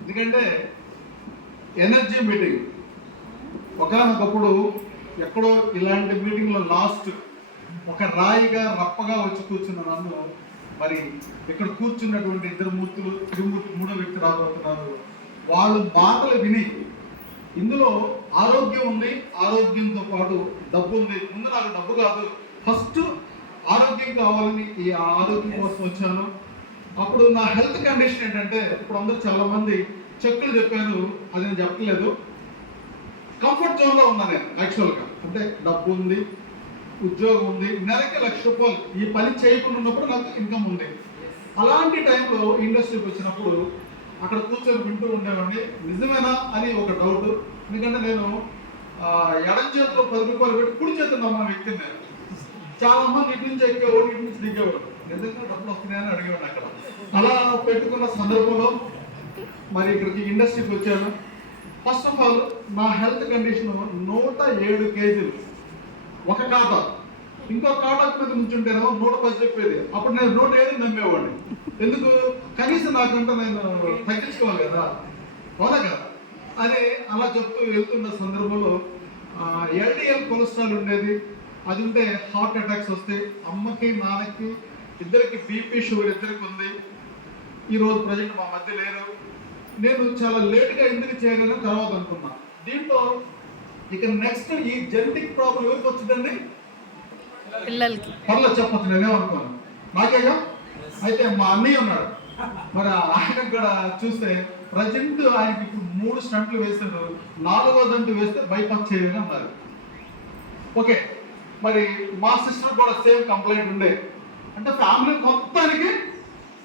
ఎందుకంటే energy meeting. ఒకనొకప్పుడు ఎక్కడో ఇలాంటి మీటింగ్లో లాస్ట్ ఒక రాయిగా రప్పగా వచ్చి కూర్చున్న నన్ను మరి ఇక్కడ కూర్చున్నటువంటి ఇద్దరు మూర్తులు తిరుమూర్తి మూడో వ్యక్తి రాబోతున్నారు. వాళ్ళు మాటలు విని ఇందులో ఆరోగ్యం ఉంది ఆరోగ్యంతో పాటు డబ్బు ఉంది. ముందు నాకు డబ్బు కాదు ఫస్ట్ ఆరోగ్యం కావాలని ఈ ఆరోగ్యం కోసం వచ్చాను. అప్పుడు నా హెల్త్ కండిషన్ ఏంటంటే ఇప్పుడు అందరూ చాలా మంది చెక్కులు చెప్పాను అది నేను చెప్పలేదు. కంఫర్ట్ జోన్లో ఉన్నా నేను యాక్చువల్గా అంటే డబ్బు ఉంది ఉద్యోగం ఉంది నెలకి లక్ష రూపాయలు ఈ పని చేయకుండా ఉన్నప్పుడు నాకు ఇన్కమ్ ఉంది. అలాంటి టైంలో ఇండస్ట్రీకి వచ్చినప్పుడు అక్కడ కూర్చొని వింటూ ఉండేవాడిని. నిజమేనా అని ఒక డౌట్ ఎందుకంటే నేను ఎడం చేతిలో పది రూపాయలు పెట్టి కుడి చేతిలో నమ్మిన వ్యక్తిని నేను. చాలా మంది ఇటు నుంచి ఎక్కేవాడు ఇటు నుంచి దిగేవాడు ఎందుకు డబ్బులు వస్తున్నాయని అడిగేవాడు అక్కడ. అలా పెట్టుకున్న సందర్భంలో మరి ఇక్కడికి ఇండస్ట్రీకి వచ్చాను. ఫస్ట్ ఆఫ్ ఆల్ నా హెల్త్ కండిషన్ నూట ఏడు కేజీలు. ఒక ఖాతా ఇంకో కాటా మీద నుంచుంటేనేమో నూట పది చెప్పేది. అప్పుడు నేను నూట ఏడు నమ్మేవాడిని. ఎందుకు? కనీసం నాకంటే నేను తగ్గించుకోవాలి కదా. అవునా కదా? అని అలా చెప్తూ వెళ్తున్న సందర్భంలో ఎల్డిఎల్ కొలెస్ట్రాల్ ఉండేది. అది ఉంటే హార్ట్ అటాక్స్ వస్తాయి అమ్మకి నాన్నకి ఇద్దరికి బీపీ షుగర్ ఇద్దరికి ఉంది. ఈ రోజు ప్రజెంట్ మా మధ్య లేరు. నేను చాలా లేట్గా ఎందుకు చేయలేను తర్వాత అనుకున్నా. దీంట్లో ఇక నెక్స్ట్ ఈ జెనెటిక్ ప్రాబ్లం ఎవరికి వచ్చిందండి? పిల్లలకి. పర్లేదు చెప్పొచ్చు నేనేమనుకోను నాకేగా? అయితే మా అన్నయ్య ఉన్నాడు. మరి ఆయనకు కూడా చూస్తే ప్రజెంట్ ఆయనకి ఇప్పుడు మూడు స్టంట్లు వేసారు నాలుగో దంటు వేస్తే బైపాస్ చేయాలని అన్నారు ఓకే. మరి మా సిస్టర్ కూడా సేమ్ కంప్లైంట్ ఉండే. అంటే ఫ్యామిలీ మొత్తానికి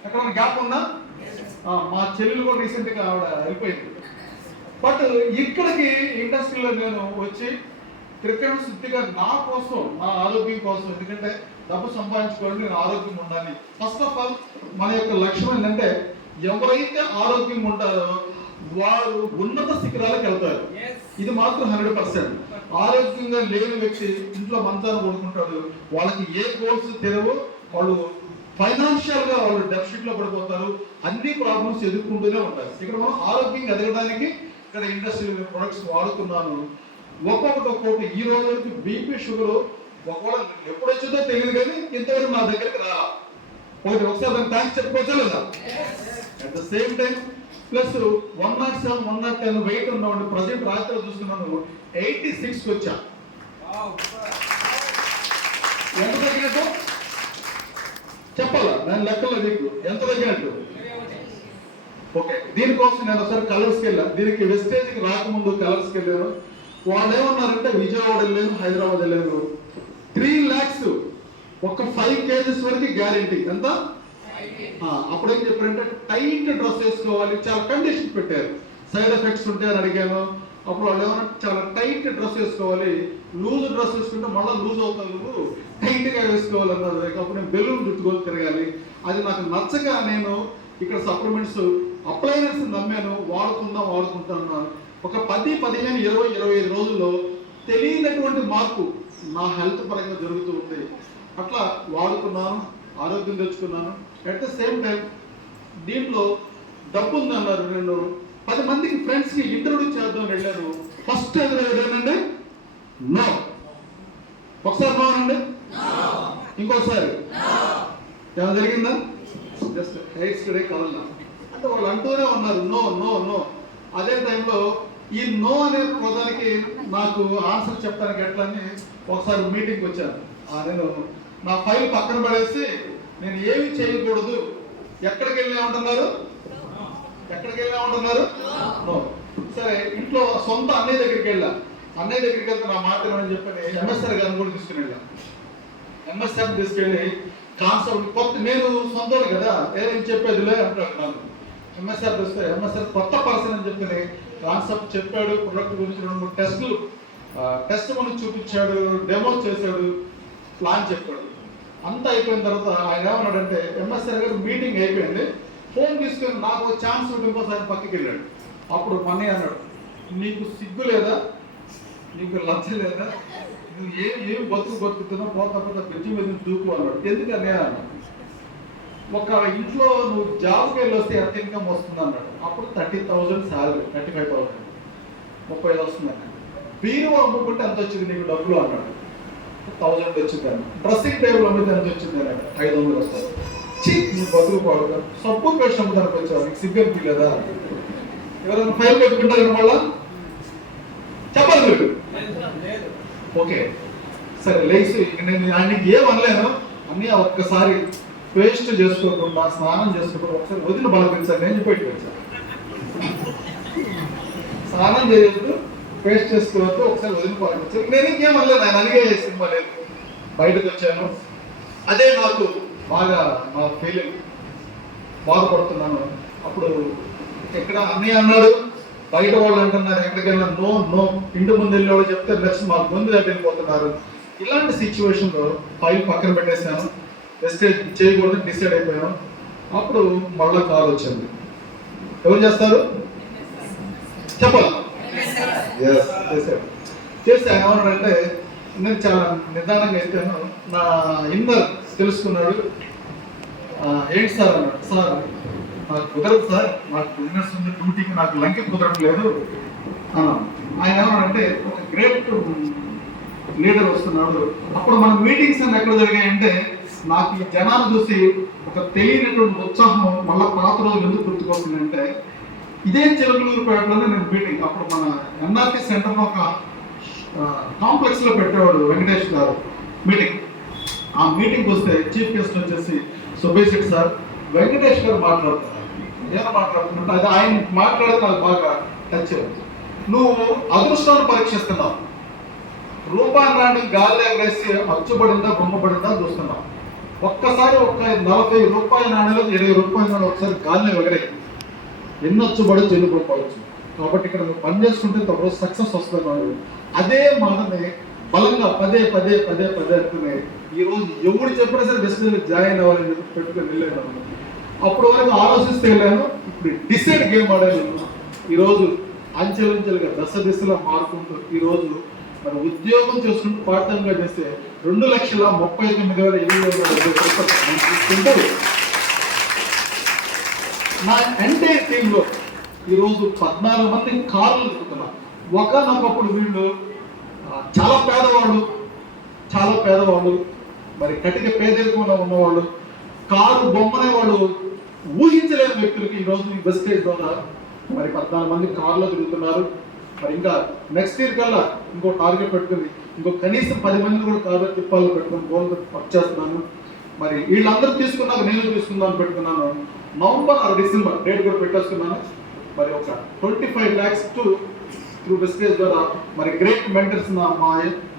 ఎక్కడ గ్యాప్ ఉందా? మా చెల్లెలు కూడా రీసెంట్గా ఆవిడ వెళ్ళిపోయింది. బట్ ఇక్కడికి ఇండస్ట్రీలో నేను వచ్చి క్రికెట్ శుద్ధిగా నా కోసం నా ఆరోగ్యం కోసం ఎందుకంటే డబ్బు సంపాదించుకోవడానికి నేను ఆరోగ్యం ఉండాలి. ఫస్ట్ ఆఫ్ ఆల్ మన యొక్క లక్ష్యం ఏంటంటే ఎవరైతే ఆరోగ్యం ఉంటారో వారు ఉన్నత శిఖరాలకు వెళ్తారు. ఇది మాత్రం హండ్రెడ్ పర్సెంట్ ఆరోగ్యంగా లేని వ్యక్తి ఇంట్లో మంచాన పడుకుంటాడు. వాళ్ళకి ఏ గోల్స్ తెరవు వాళ్ళు ఫైనాన్షియల్గా వాళ్ళు డెఫిసిట్లో పడిపోతారు. అన్ని ప్రాబ్లమ్స్ ఎదుర్కొంటూనే ఉంటారు. ఇక్కడ మనం ఆరోగ్యంగా ఎదగడానికి ఇక్కడ ఇండస్ట్రీ ప్రొడక్ట్స్ వాడుతున్నాను. ఒక్కొక్కటి ఒక్కొక్కటి. ఈ రోజు వరకు బీపీ షుగర్ ఒకవేళ ఎప్పుడు వచ్చిందో తెలియదు కానీ ఇంతవరకు నా దగ్గరికి రా. ఒకటి ఒకసారి దానికి థ్యాంక్స్ చెప్పుకోవచ్చా లేదా? At the same time plus one nought seven one nought ten weight ఉన్నవాడిని ప్రజెంట్ రాత్రి చూస్తున్నాను ఎయిటీ సిక్స్ వచ్చా. ఎంత తగ్గినట్టు? చెప్పాలా? నేను లెక్కలో నీకు. ఎంత తగ్గినట్టు? ఓకే. దీనికోసం నేను ఒకసారి కలర్స్కి వెళ్ళాను దీనికి వెస్టేజ్కి రాకముందు కలర్స్కి వెళ్ళాను వాళ్ళు ఏమన్నారంటే విజయవాడ వెళ్ళాను హైదరాబాద్ వెళ్ళాను. త్రీ ల్యాక్స్ ఒక ఫైవ్ కేజీస్ వరకు గ్యారంటీ ఎంత? అప్పుడేం అప్పుడు ఏం చెప్పారంటే టైట్ డ్రెస్ వేసుకోవాలి చాలా కండిషన్ పెట్టారు. సైడ్ ఎఫెక్ట్స్ ఉంటాయని అడిగాను. అప్పుడు వాళ్ళు ఏమన్నా చాలా టైట్ డ్రెస్ వేసుకోవాలి. లూజ్ డ్రెస్ వేసుకుంటే మళ్ళీ లూజ్ అవుతుంది నువ్వు. టైట్ వేసుకోవాలన్నారు. లేకపోతే నేను బెలూన్ చుట్టుకొని తిరగాలి. అది నాకు నచ్చక నేను ఇక్కడ సప్లిమెంట్స్ అప్లైనర్స్ నమ్మాను. వాడుకుందాం వాడుకుంటాను ఒక పది పదిహేను ఇరవై ఇరవై ఐదు రోజుల్లో తెలియనటువంటి మార్పు నా హెల్త్ పరంగా జరుగుతూ ఉంది. అట్లా వాడుకున్నాను ఆరోగ్యం తెచ్చుకున్నాను. అట్ ద సేమ్ టైం దీంట్లో డబ్బు ఉంది అన్నారు నేను. పది మందికి ఫ్రెండ్స్కి ఇంట్రొడ్యూస్ చేద్దామని వెళ్ళాను. ఫస్ట్ ఎదురేనండి నో ఒకసారి నో ఇంకోసారి. ఏమైనా జరిగిందా? జస్ట్ హెయిర్ స్టడే కదన్నా అంటే వాళ్ళు అంటూనే ఉన్నారు నో నో నో అదే టైంలో ఈ నో అనే పదానికి నాకు ఆన్సర్ చెప్పడానికి ఎట్లా అని ఒకసారి మీటింగ్కి వచ్చాను ఆ, నేను నా ఫైల్ పక్కన పడేసి నేను ఏమి చేయకూడదు. ఎక్కడికి వెళ్ళామంటున్నారు ఎక్కడికి వెళ్ళామంటున్నారు నో సరే ఇంట్లో సొంత అన్నయ్య దగ్గరికి వెళ్ళా. అన్నయ్య దగ్గరికి వెళ్తే నా మాట చెప్పని ఎంఎస్ఆర్ గారిని కూడా తీసుకుని వెళ్ళా. ఎంఎస్ఆర్ తీసుకెళ్ళి కాన్సెప్ట్ కొత్త నేను సొంతం కదా ఏదైనా చెప్పేదిలే అంటాడు నాకు ఎంఎస్ఆర్ వస్తే ఎంఎస్ఆర్ కొత్త పర్సన్ అని చెప్పి కాన్సెప్ట్ చెప్పాడు ప్రొడక్ట్ గురించి రెండు మూడు టెస్టులు టెస్ట్ మనకు చూపించాడు డెమో చేశాడు ప్లాన్ చెప్పాడు. అంతా అయిపోయిన తర్వాత ఆయన ఏమన్నాడంటే ఎంఎస్ఆర్ గారు మీటింగ్ అయిపోయింది. ఫోన్ తీసుకొని నాకు ఒక ఛాన్స్ ఇంకోసారి పక్కకి వెళ్ళాడు. అప్పుడు మనీ అన్నాడు నీకు సిగ్గు లేదా? నీకు లచ్చ లేదా? నువ్వు ఏ ఏం బతుకు బతుకుతున్నా పోతా పోతా బ్రిడ్జి మీద నుంచి దూకు అన్నాడు. ఎందుకనే అన్నాడు ఒక ఇంట్లో నువ్వు జాబ్కి వెళ్ళి వస్తే ఎంత ఇన్కమ్ వస్తుంది అన్నాడు. అప్పుడు thirty thousand salary thirty five thousand ముప్పై ఐదు వస్తుంది అన్నాడు. బీరువా అమ్ముకుంటే ఎంత వచ్చింది నీకు డబ్బులు అన్నాడు. థౌజండ్ వచ్చింది అన్నాడు. డ్రెస్సింగ్ టేబుల్ అమ్మితే ఎంత వచ్చింది అన్నాడు. ఐదు వందలు వస్తుంది. చీ నీ బతుకు పాడుగా. సబ్బు పేస్ట్ అమ్ముతానికి వచ్చావు. నీకు సిగ్గర్ లేదా? ఎవరైనా ఫైల్ పెట్టుకుంటారు మళ్ళా చెప్పాలి మీరు ఓకే. సరే లేచి నేను ఆయనకి ఏం అనలేను. అన్నీ ఒక్కసారి పేస్ట్ చేసుకోకుండా స్నానం చేసుకోకుండా ఒకసారి వదిలి బలపించాను నేను చెప్పి వచ్చాను స్నానం చేయొద్దు పేస్ట్ చేసుకోవద్దు ఒకసారి వదిలి బలపించాను నేను ఇంకేం అనలేదు ఆయన అలిగే సినిమా లేదు. బయటకు వచ్చాను. అదే నాకు బాగా నా ఫీలింగ్ బాధపడుతున్నాను అప్పుడు ఎక్కడ అన్నీ అన్నాడు? బయట వాళ్ళు అంటున్నారు ఎక్కడికైనా నో నో. ఇంటి ముందు వెళ్ళేవాడు చెప్తే నెక్స్ట్ మాకు ముందు వెళ్ళిపోతున్నారు. ఇలాంటి సిచ్యువేషన్లో ఫైల్ పక్కన పెట్టేశాను. వెస్టేజ్ చేయకూడదు డిసైడ్ అయిపోయాను. అప్పుడు మళ్ళా కాల్ వచ్చింది. ఎవరు చేస్తారు? చెప్పాలి? Yes, చేశాడు చేసి ఏమన్నాడంటే నేను చాలా నిదానంగా ఇస్తాను నా ఇన్నర్ తెలుసుకున్నాడు. ఏంటి సార్ అన్నాడు? సార్ నాకు కుదరదు సార్. నాకు బిజినెస్ ఉంది డ్యూటీకి నాకు లంకి కుదరట్లేదు అన్నాను ఆయన ఏమన్నారంటే ఒక గ్రేట్ లీడర్ వస్తున్నాడు. అప్పుడు మన మీటింగ్స్ అన్ని ఎక్కడ జరిగాయంటే నాకు ఈ జనాలు చూసి ఒక తెలియనటువంటి ఉత్సాహం మళ్ళీ పాత రోజులు ఎందుకు గుర్తుకొస్తుందంటే ఇదే చిలకలూరుపేటలోనే నేను మీటింగ్ అప్పుడు మన ఎన్ఆర్టీ సెంటర్లో ఒక కాంప్లెక్స్లో పెట్టేవాడు వెంకటేష్ గారు మీటింగ్ ఆ మీటింగ్ వస్తే చీఫ్ గెస్ట్ వచ్చేసి సుభేష్ సార్ వెంకటేష్ గారు మాట్లాడతారు. నేను మాట్లాడుతుంటే అది ఆయన మాట్లాడేది నాకు బాగా టచ్ అయింది నువ్వు అదృష్టాన్ని పరీక్షిస్తున్నావు. రూపాయలు రాంటి గాలి ఎగరేసి అచ్చుబడిందా బొమ్మబడిందా చూస్తున్నావు. ఒక్కసారి ఒక్క నలభై రూపాయల నాణ్యలో ఇరవై రూపాయల నాణ్యం ఒకసారి గాలిని ఎగరే ఎన్ని వచ్చుబడచ్చు ఎన్ని రూపాయలు కాబట్టి ఇక్కడ నువ్వు పని చేసుకుంటే తప్పుడు సక్సెస్ వస్తుంది కాదు. అదే మాటని బలంగా పదే పదే పదే పదే అంటున్నాయి ఈరోజు ఎవరు చెప్పినా సరే డిస్కషన్ జాయిన్ అవ్వాలని పెట్టుకుని వెళ్ళాను అప్పుడు వరకు ఆలోచిస్తే వెళ్ళాను. ఇప్పుడు డిసైడ్ గేమ్ ఆడాను ఈరోజు అంచెలంచెలుగా దశ దిశలా మారుకుంటూ ఈరోజు మన ఉద్యోగం చేసుకుంటూ పార్ట్గా చేస్తే రెండు లక్షల ముప్పై తొమ్మిది వేల ఎనిమిది వందల నా ఎంటైర్ టీంలో ఈరోజు పద్నాలుగు మంది కార్లు తిరుగుతున్నారు. ఒకనొకప్పుడు వీళ్ళు చాలా పేదవాళ్ళు చాలా పేదవాళ్ళు మరి కటిక పేదరికంలో ఉన్నవాళ్ళు కారు బొమ్మనే వాళ్ళు ఊహించలేని వ్యక్తులకి ఈరోజు ఈ బస్ స్టేజ్ ద్వారా మరి పద్నాలుగు మంది కార్లో తిరుగుతున్నారు. మరి ఇంకా నెక్స్ట్ ఇయర్ కల్లా ఇంకో టార్గెట్ పెట్టుకుని ఇంకో కనీసం పది మంది కూడా కార్లో తిప్పాలో పెట్టుకుని గోల్ వర్క్ చేస్తున్నాను. మరి వీళ్ళందరూ తీసుకున్నాక నేను తీసుకుందాం పెట్టుకున్నాను. నవంబర్ ఆర్ డిసెంబర్ డేట్ కూడా పెట్టేస్తున్నాను. మరి ఒక twenty five lakhs to through wastage ద్వారా మరి గ్రేట్ మెంటర్స్ మా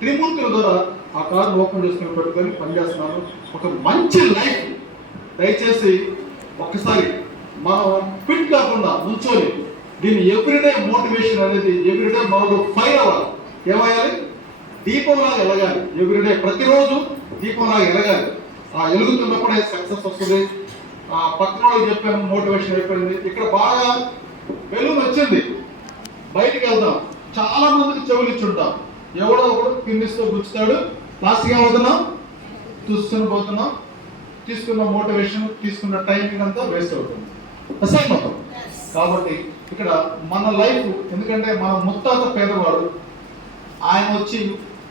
త్రిమూర్తుల ద్వారా ఆ కార్ ఓపెన్ చేసుకుని పెట్టుకొని పనిచేస్తున్నాను. ఒక మంచి లైఫ్ దయచేసి ఒక్కసారి మనం ఫిట్ కాకుండా కూర్చొని దీన్ని ఎవ్రీడే మోటివేషన్ అనేది ఎవ్రీడే మనకు ఫైర్ అవ్వాలి. ఏమయ్యాలి? దీపంలాగా ఎలగాలి. ఎవ్రీడే ప్రతిరోజు దీపంలాగా ఎలగాలి. ఆ ఎలుగుతున్నప్పుడే సక్సెస్ వస్తుంది. ఆ పక్కన వాళ్ళకి చెప్పాను మోటివేషన్ అయిపోయింది ఇక్కడ బాగా వెలుగు వచ్చింది. బయటికి వెళ్దాం. చాలా మందికి చెవులు ఇచ్చుంటాం ఎవడో ఒకడు కిందిస్తూ గుచ్చుతాడు లాస్ట్గా అవుతున్నాం చూసుకుని పోతున్నాం. తీసుకున్న మోటివేషన్ తీసుకున్న టైమింగ్ అంతా వేస్ట్ అవుతుంది. అసైన్ అవుతాం కాబట్టి ఇక్కడ మన లైఫ్ ఎందుకంటే మన ముత్తాత పేదవాడు ఆయన వచ్చి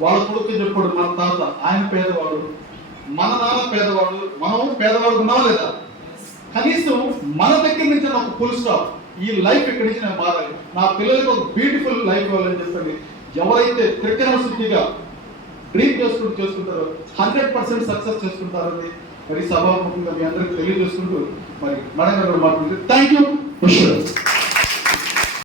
వాళ్ళ కొడుకు చెప్పాడు మన తాత ఆయన పేదవాడు మన నాన్న పేదవాడు మనం పేదవాడు ఉన్నావా లేదా? కనీసం మన దగ్గర నుంచి ఒక ఫుల్ స్టాప్ ఈ లైఫ్ ఇక్కడి నుంచి నేను మారాలి నా పిల్లలకు ఒక బ్యూటిఫుల్ లైఫ్ ఇవ్వాలని చెప్పండి. ఎవరైతే త్రికరణ శుద్ధిగా డ్రీమ్ చేసుకుంటూ చేసుకుంటారో హండ్రెడ్ పర్సెంట్ సక్సెస్ చేసుకుంటారని మరి సభాముఖంగా మీ అందరికి తెలియజేసుకుంటూ మరి మన మాట్లాడుతుంది థ్యాంక్ యూ